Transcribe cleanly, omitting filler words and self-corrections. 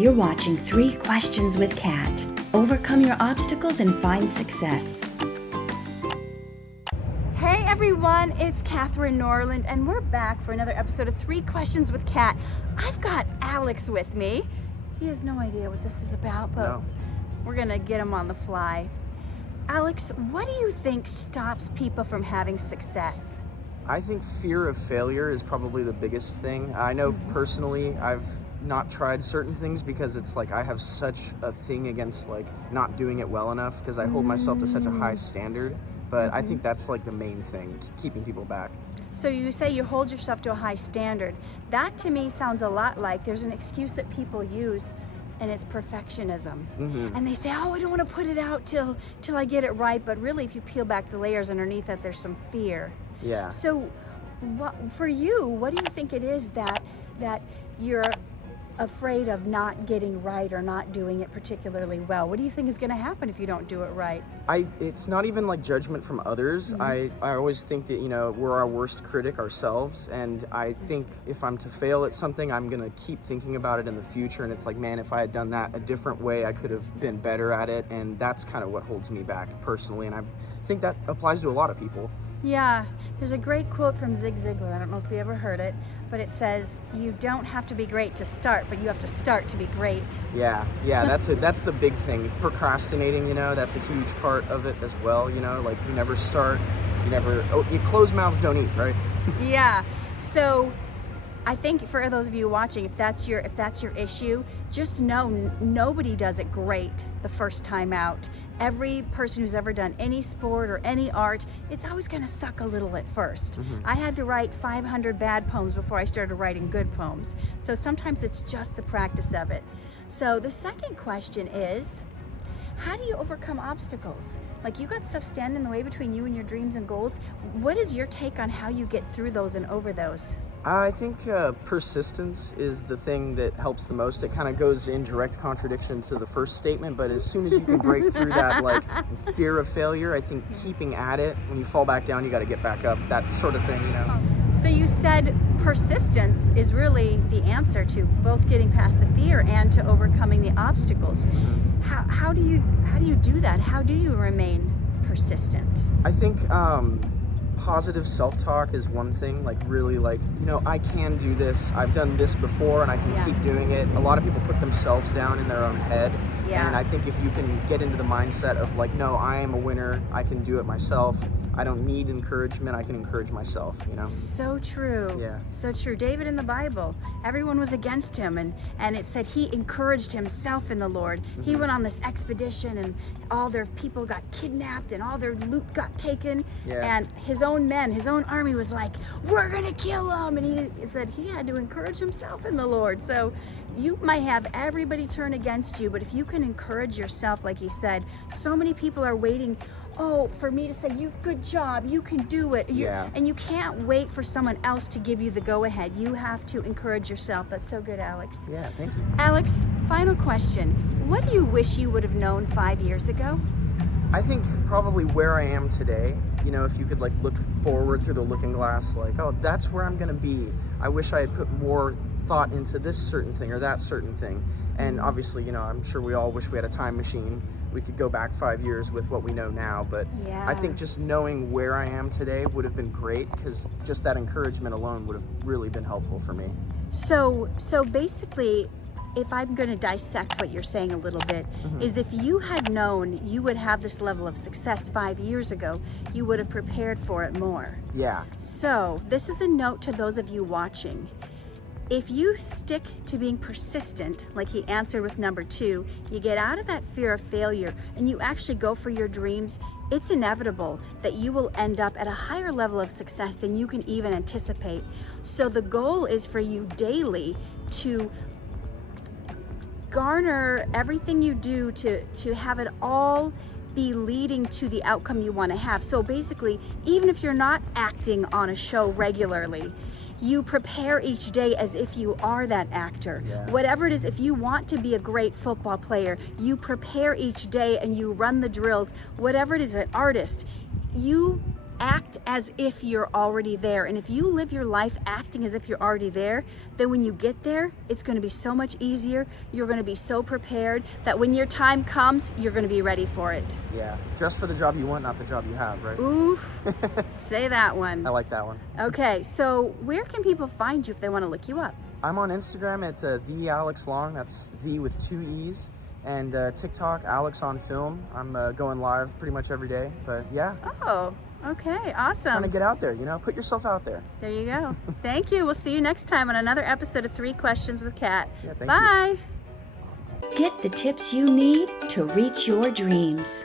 You're watching 3 Questions with Kat. Overcome your obstacles and find success. Hey everyone, it's Catherine Norland, and we're back for another episode of 3 Questions with Kat. I've got Alex with me. He has no idea what this is about, but we're gonna get him on the fly. Alex, what do you think stops people from having success? I think fear of failure is probably the biggest thing. I know personally I've not tried certain things because it's like I have such a thing against like not doing it well enough because I hold myself to such a high standard. But I think that's like the main thing, keeping people back. So you say you hold yourself to a high standard. That to me sounds a lot like there's an excuse that people use, and it's perfectionism. And they say, oh, I don't want to put it out till I get it right. But really, if you peel back the layers underneath that, there's some fear. Yeah. So for you, what do you think it is that you're afraid of not getting right or not doing it particularly well? What do you think is going to happen if you don't do it right? It's not even like judgment from others. I always think that, we're our worst critic ourselves. And I think if I'm to fail at something, I'm going to keep thinking about it in the future. And it's like, man, if I had done that a different way, I could have been better at it. And that's kind of what holds me back personally. And I think that applies to a lot of people. Yeah, there's a great quote from Zig Ziglar. I don't know if you ever heard it, but it says, you don't have to be great to start, but you have to start to be great. Yeah, that's the big thing. Procrastinating, that's a huge part of it as well, like you never start, you closed mouths don't eat, right? Yeah, so I think for those of you watching, if that's your issue, just know nobody does it great the first time out. Every person who's ever done any sport or any art, it's always going to suck a little at first. I had to write 500 bad poems before I started writing good poems. So sometimes it's just the practice of it. So the second question is, how do you overcome obstacles? Like, you got stuff standing in the way between you and your dreams and goals. What is your take on how you get through those and over those? I think persistence is the thing that helps the most. It kind of goes in direct contradiction to the first statement, but as soon as you can break through that like fear of failure, I think keeping at it, when you fall back down, you got to get back up, that sort of thing, So you said persistence is really the answer to both getting past the fear and to overcoming the obstacles. How do you do that? How do you remain persistent? I think positive self-talk is one thing, like really like, I can do this, I've done this before and I can keep doing it. A lot of people put themselves down in their own head. And I think if you can get into the mindset of like, no, I am a winner, I can do it myself, I don't need encouragement, I can encourage myself, So true. Yeah. So true. David in the Bible, everyone was against him, and it said he encouraged himself in the Lord. He went on this expedition and all their people got kidnapped and all their loot got taken. And his own men, his own army was like, we're gonna kill him. And he said he had to encourage himself in the Lord. So you might have everybody turn against you, but if you can encourage yourself, like he said, so many people are waiting, for me to say, good job, you can do it. And you can't wait for someone else to give you the go-ahead. You have to encourage yourself. That's so good, Alex. Yeah, thank you. Alex, final question. What do you wish you would have known 5 years ago? I think probably where I am today, if you could like look forward through the looking glass, like, oh, that's where I'm gonna be. I wish I had put more thought into this certain thing or that certain thing. And obviously, I'm sure we all wish we had a time machine. We could go back 5 years with what we know now, but I think just knowing where I am today would have been great, because just that encouragement alone would have really been helpful for me. So basically, if I'm going to dissect what you're saying a little bit, is if you had known you would have this level of success 5 years ago, you would have prepared for it more. Yeah. So this is a note to those of you watching. If you stick to being persistent, like he answered with number 2, you get out of that fear of failure and you actually go for your dreams, it's inevitable that you will end up at a higher level of success than you can even anticipate. So the goal is for you daily to garner everything you do to have it all be leading to the outcome you want to have. So basically, even if you're not acting on a show regularly, you prepare each day as if you are that actor. Whatever it is, if you want to be a great football player, you prepare each day and you run the drills. Whatever it is, an artist, you act as if you're already there. And if you live your life acting as if you're already there, then when you get there, it's going to be so much easier. You're going to be so prepared that when your time comes, you're going to be ready for it. Yeah, dress for the job you want, not the job you have, right? Oof, say that one. I like that one. Okay, so where can people find you if they want to look you up? I'm on Instagram at the Alex Long. That's the with 2 E's. And TikTok, Alex on Film. I'm going live pretty much every day. But yeah. Oh, okay, awesome. Trying to get out there, you know, put yourself out there. There you go. Thank you. We'll see you next time on another episode of 3 Questions with Kat. Yeah, thank you. Bye. Get the tips you need to reach your dreams.